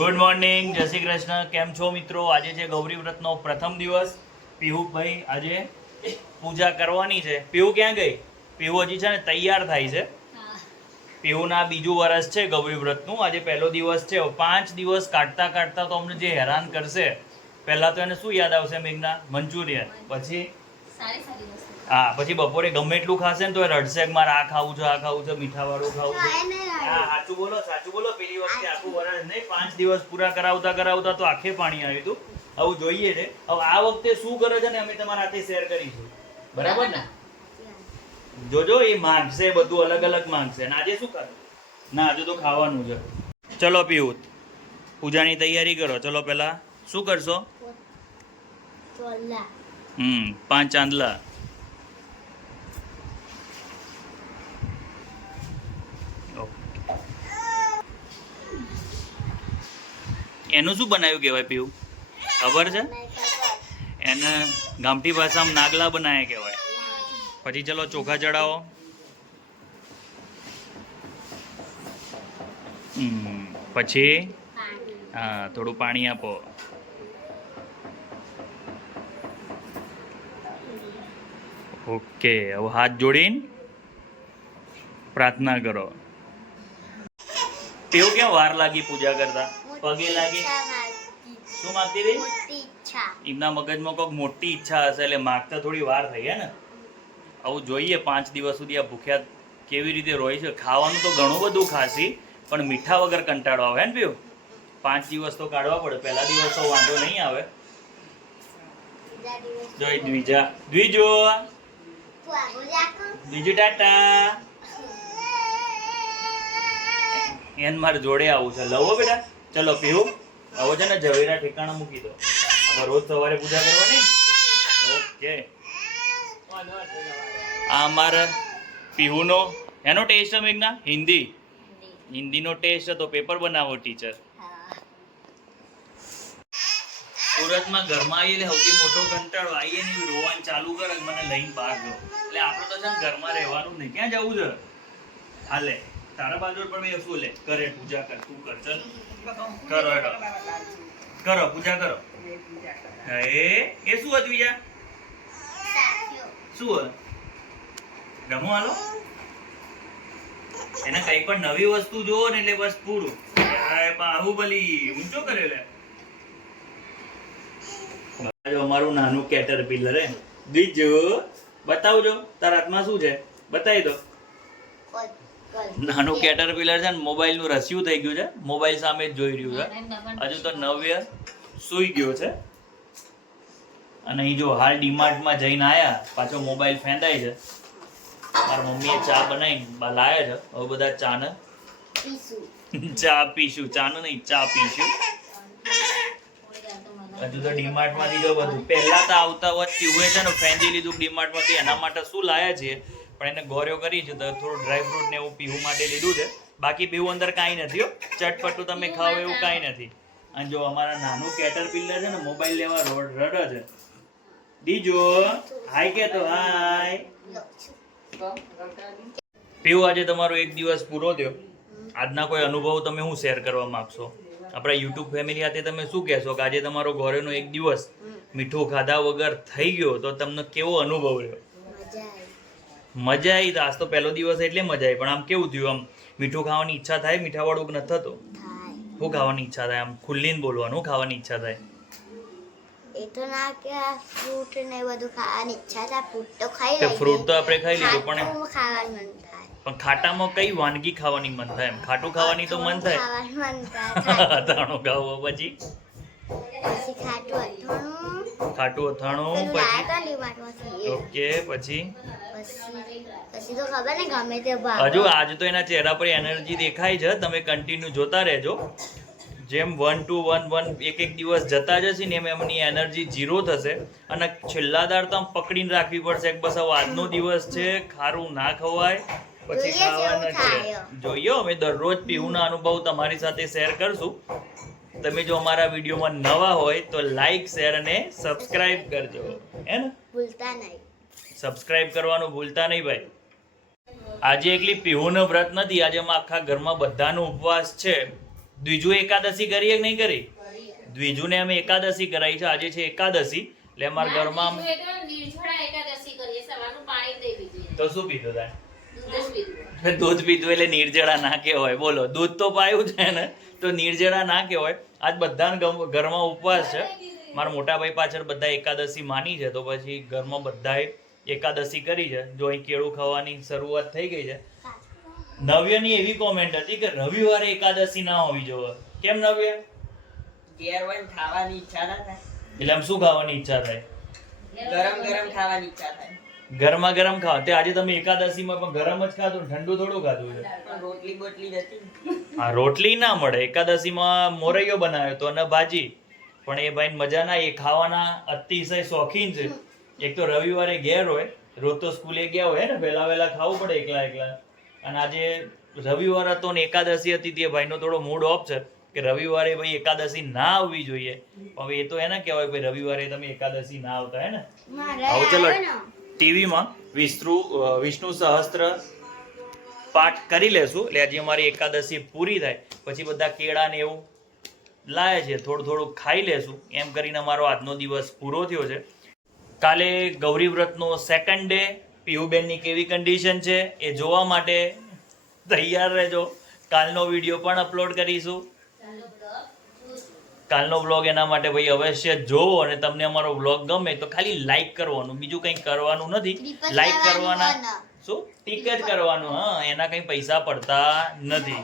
Good morning, જય શ્રી કૃષ્ણ. કેમ છો મિત્રો? આજે છે ગૌરી વ્રતનો પ્રથમ દિવસ. પીહુભાઈ આજે પૂજા કરવાની છે. પીહુ ક્યાં ગઈ? પીહુ હજી છે ને તૈયાર થાય છે. પીહુના બીજું વર્ષ છે ગૌરી વ્રતનું. આજે પહેલો દિવસ છે. 5 દિવસ કાઢતા કાઢતા તો અમને જે હેરાન કરશે. પહેલા તો એને શું યાદ આવશે મેઘના? મંચુરિયન. પછી હા, પછી બપોરે ગમે એટલું ખાશે ને તો એ રડશે કે મારે આ ખાવું છે, આ ખાવું છે, મીઠાવાળું ખાવું છે. હા, સાચું બોલો. પેલી વખતે આખું વર્ષ નહીં, 5 દિવસ પૂરા કરાવતા તો આખે પાણી આવ્યું હતું. આવું જોઈએ છે. હવે આ વખતે શું કરે છે ને અમે તમારા હાથે શેર કરીશું. બરાબર ને? જોજો, એ માંગશે, બધું અલગ અલગ માંગશે. અને આજે શું કરે? ના, આજે તો ખાવાનું છે. ચલો પીયુત, પૂજાની તૈયારી કરો. ચલો પહેલા શું કરશો? 5 ચાંદલા. એનું શું બનાવ્યું કહેવાય પીવું? ખબર છે? એને ગામઠી ભાષામાં નાગલા બનાવ્યા કહેવાય. પછી ચલો ચોખા ચડાવો. પછી હા, થોડું પાણી આપો. ઓકે, હવે હાથ જોડીને પ્રાર્થના કરો. તેવું કેમ વાર લાગી પૂજા કરતા? પગે લાગી? શું માંગતી હતી? એમના મગજમાં કોઈક મોટી ઈચ્છા હશે એટલે માગતા થોડી વાર થઈ હે ને. આવું જોઈએ. 5 દિવસ સુધી આ ભૂખ્યા કેવી રીતે રોય છે. ખાવાનું તો ઘણું બધું ખાસી, પણ મીઠા વગર કંટાળો આવે ને પીવું. 5 દિવસ તો કાઢવા પડે. પહેલા દિવસ તો વાંધો નહીં આવે. જય બીજું ટાટા. એને મારે જોડે આવું છે. લવો બેટા. ચલો પીવું, હવે છે ને ઝવેરા ઠેકાણા મૂકી દો. હવે રોજ સવારે પૂજા કરવાની. ઓકે. આ અમારા પીહુનો એનો ટેસ્ટ છે મેઘના? હિન્દીનો ટેસ્ટ હતો. પેપર બનાવો ટીચર. સુરતમાં ઘરમાં આવીએ એટલે સૌથી મોટો કંટાળો આવીએ ને રોવાનું ચાલુ કરે મને લઈને બહાર જો. એટલે આપણે તો છે ને ઘરમાં રહેવાનું નહીં. ક્યાં જવું છે? હાલે તારા બાજુ પણ શું લે કરે પૂજા કર. તું કર. ચલ કરો હેડો. કરો પૂજા કરો. એ શું હતું યાર? શું રમો હાલો? એને કઈ પણ નવી વસ્તુ જોવો ને એટલે બસ પૂરું. બાહુબલી ઊંચો કરે લે. અમારું નાનું કેટરપિલર હે. બીજું બતાવજો. તારા હાથમાં શું છે? બતાવી દો. નાનું કેટરપિલર છે ને મોબાઈલ નું રસ્યું થઈ ગયું છે. મોબાઈલ સામે જ જોઈ રહ્યું છે. હજુ તો નવ્ય સુઈ ગયો છે. અને અહીં જો હાલ ડીમાર્ટમાં જઈને આયા, પાછો મોબાઈલ ફેંદાય છે. મારા મમ્મીએ ચા બનાવી લાયા છે. હવે બધા ચા પીશું. ચાનું નહીં, ચા પીશું. હજુ તો ડીમાર્ટ માંથી જો બધું પહેલા તો આવતા હોત પીવે છે ને ફેંદી લીધું ડીમાર્ટ માંથી. એના માટે શું લાયા છીએ, પણ એને ગોર્યો કરી છે તો થોડું ડ્રાયફ્રૂટ ને એવું પીવું માટે લીધું છે. બાકી પીવું અંદર કાંઈ નથી હો. ચટપટું તમે ખાવ એવું કાંઈ નથી. અને જો અમારા નાનું કેટરપિલર છે ને મોબાઈલ લેવા રડે છે. બીજો હાય કે તો હાય. પીવું, આજે તમારો 1 દિવસ પૂરો થયો. આજના કોઈ અનુભવ તમે શું શેર કરવા માંગશો? આપણા યુટ્યુબ ફેમિલી સાથે તમે શું કહેશો કે આજે તમારો ગોરેનો 1 દિવસ મીઠું ખાધા વગર થઈ ગયો તો તમને કેવો અનુભવ રહ્યો? મજા આવી. તો આજ તો પહેલો દિવસ એટલે મજા આવી. પણ આમ કેવું થયું? આમ મીઠું ખાવાની ઈચ્છા થાય? મીઠાવાળું નથી થતું? શું ખાવાની ઈચ્છા થાય? આમ ખુલ્લીને બોલવાનું. ખાવાની ઈચ્છા થાય? એ તો ના કે ફ્રૂટ ને બધું ખાવાની ઈચ્છા થાય. ફ્રૂટ તો ખાઈ લીધું. ફ્રૂટ તો આપણે ખાઈ લીધું, પણ ખાવાનું મન થાય. પણ ખાટામાં કઈ વાનગી ખાવાની મન થાય? એમ ખાટું ખાવાની તો મન થાય. ખાવાનું મન થાય. અથાણું ખાવો. પછી ખાટું અથાણું. પછી ઓકે. પછી તો ખબર ને ગમે તે ભાવ. હજુ આજ તો એના ચહેરા પર એનર્જી દેખાય છે. તમે કન્ટિન્યુ જોતા રહેજો. જેમ 1 to 1 એક દિવસ જતા જશે ને એમ એમની એનર્જી 0 થશે. અને છેલ્લા દાડ તો આમ પકડીને રાખવી પડશે કે બસ હવે આજનો દિવસ છે, ખારું ના ખવાય, પછી ખાવાના છે. જોઈએ અમે દરરોજ પીવુંના અનુભવ તમારી સાથે શેર કરશું. તમે જો અમારા વિડીયોમાં નવા હોય તો લાઈક, શેર અને સબસ્ક્રાઇબ કરજો. હે ને? ભૂલતા નહીં. સબસ્ક્રાઇબ કરવાનું ભૂલતા નહીં ભાઈ. આજે એકલી પીહુનો વ્રત નથી. આજે આખા ઘરમાં બધાનો ઉપવાસ છે. દ્વિજુ એકાદશી કરી કે નહીં કરી? દ્વિજુને અમે એકાદશી કરાવી છે. આજે છે એકાદશી એટલે અમારા ઘરમાં તો શું પીધું તારે? દૂધ પીધું એટલે નિર્જળા ના કહેવાય. બોલો, દૂધ તો પાયું છે ને તો નિર્જળા ના કહેવાય. આજ બધાના ઘરમાં ઉપવાસ છે. મારા મોટા ભાઈ પાછળ બધા એકાદશી માની છે, તો પછી ઘરમાં બધાએ એકાદશી કરી છે. જો અહીં કેળું ખાવાની શરૂઆત થઈ ગઈ છે. નવ્યની એવી કોમેન્ટ હતી કે રવિવારે એકાદશી ના હોવી જોઈએ. કેમ નવ્ય? ઘેર હોય ને ખાવાની ઈચ્છા ના થાય, એટલે આમ શું ખાવાની ઈચ્છા થાય? ગરમ ગરમ ખાવાની ઈચ્છા થાય. ગરમા ગરમ ખાવ. તે આજે તમે એકાદશીમાં પણ ગરમ જ ખાધું, ઠંડુ થોડું ખાધું છે. પણ રોટલી બોટલી નથી. હા, રોટલી ના મળે. એકાદશીમાં મોરૈયો બનાવ્યો તો અને ભાજી, પણ એ ભાઈ મજા ના. એ ખાવાના અતિશય શોખીન છે. એક તો રવિવારે ઘેર હોય, રોજ તો સ્કૂલે ગયા હોય ને, વહેલા ખાવું પડે એકલા એકલા. અને આજે રવિવાર હતો ને એકાદશી હતી, તે ભાઈનો થોડો મૂડ ઓફ છે કે રવિવારે ભાઈ એકાદશી ના આવવી જોઈએ. હવે એ તો એને કહેવાય ભાઈ રવિવારે તમે એકાદશી ના આવતા, હે ને? હવે ચલો ટીવીમાં વિષ્ણુ સહસ્ત્ર પાઠ કરી લેશું. એટલે આજે અમારી એકાદશી પૂરી થાય પછી બધા કેળા ને એવું લાવે છે, થોડું થોડું ખાઈ લેશું. એમ કરીને અમારો આજનો દિવસ પૂરો થયો છે. કાલે ગૌરી વ્રતનો સેકન્ડ ડે. પીયુબેનની કેવી કન્ડિશન છે એ જોવા માટે તૈયાર રહેજો. કાલનો વિડીયો પણ અપલોડ કરીશું. કાલનો બ્લોગ એના માટે ભાઈ અવશ્ય જોવો. અને તમને અમારો બ્લોગ ગમે તો ખાલી લાઈક કરવાનું, બીજું કંઈ કરવાનું નથી. લાઈક કરવાના, શું ટીક જ કરવાનું. હા, એના કંઈ પૈસા પડતા નથી.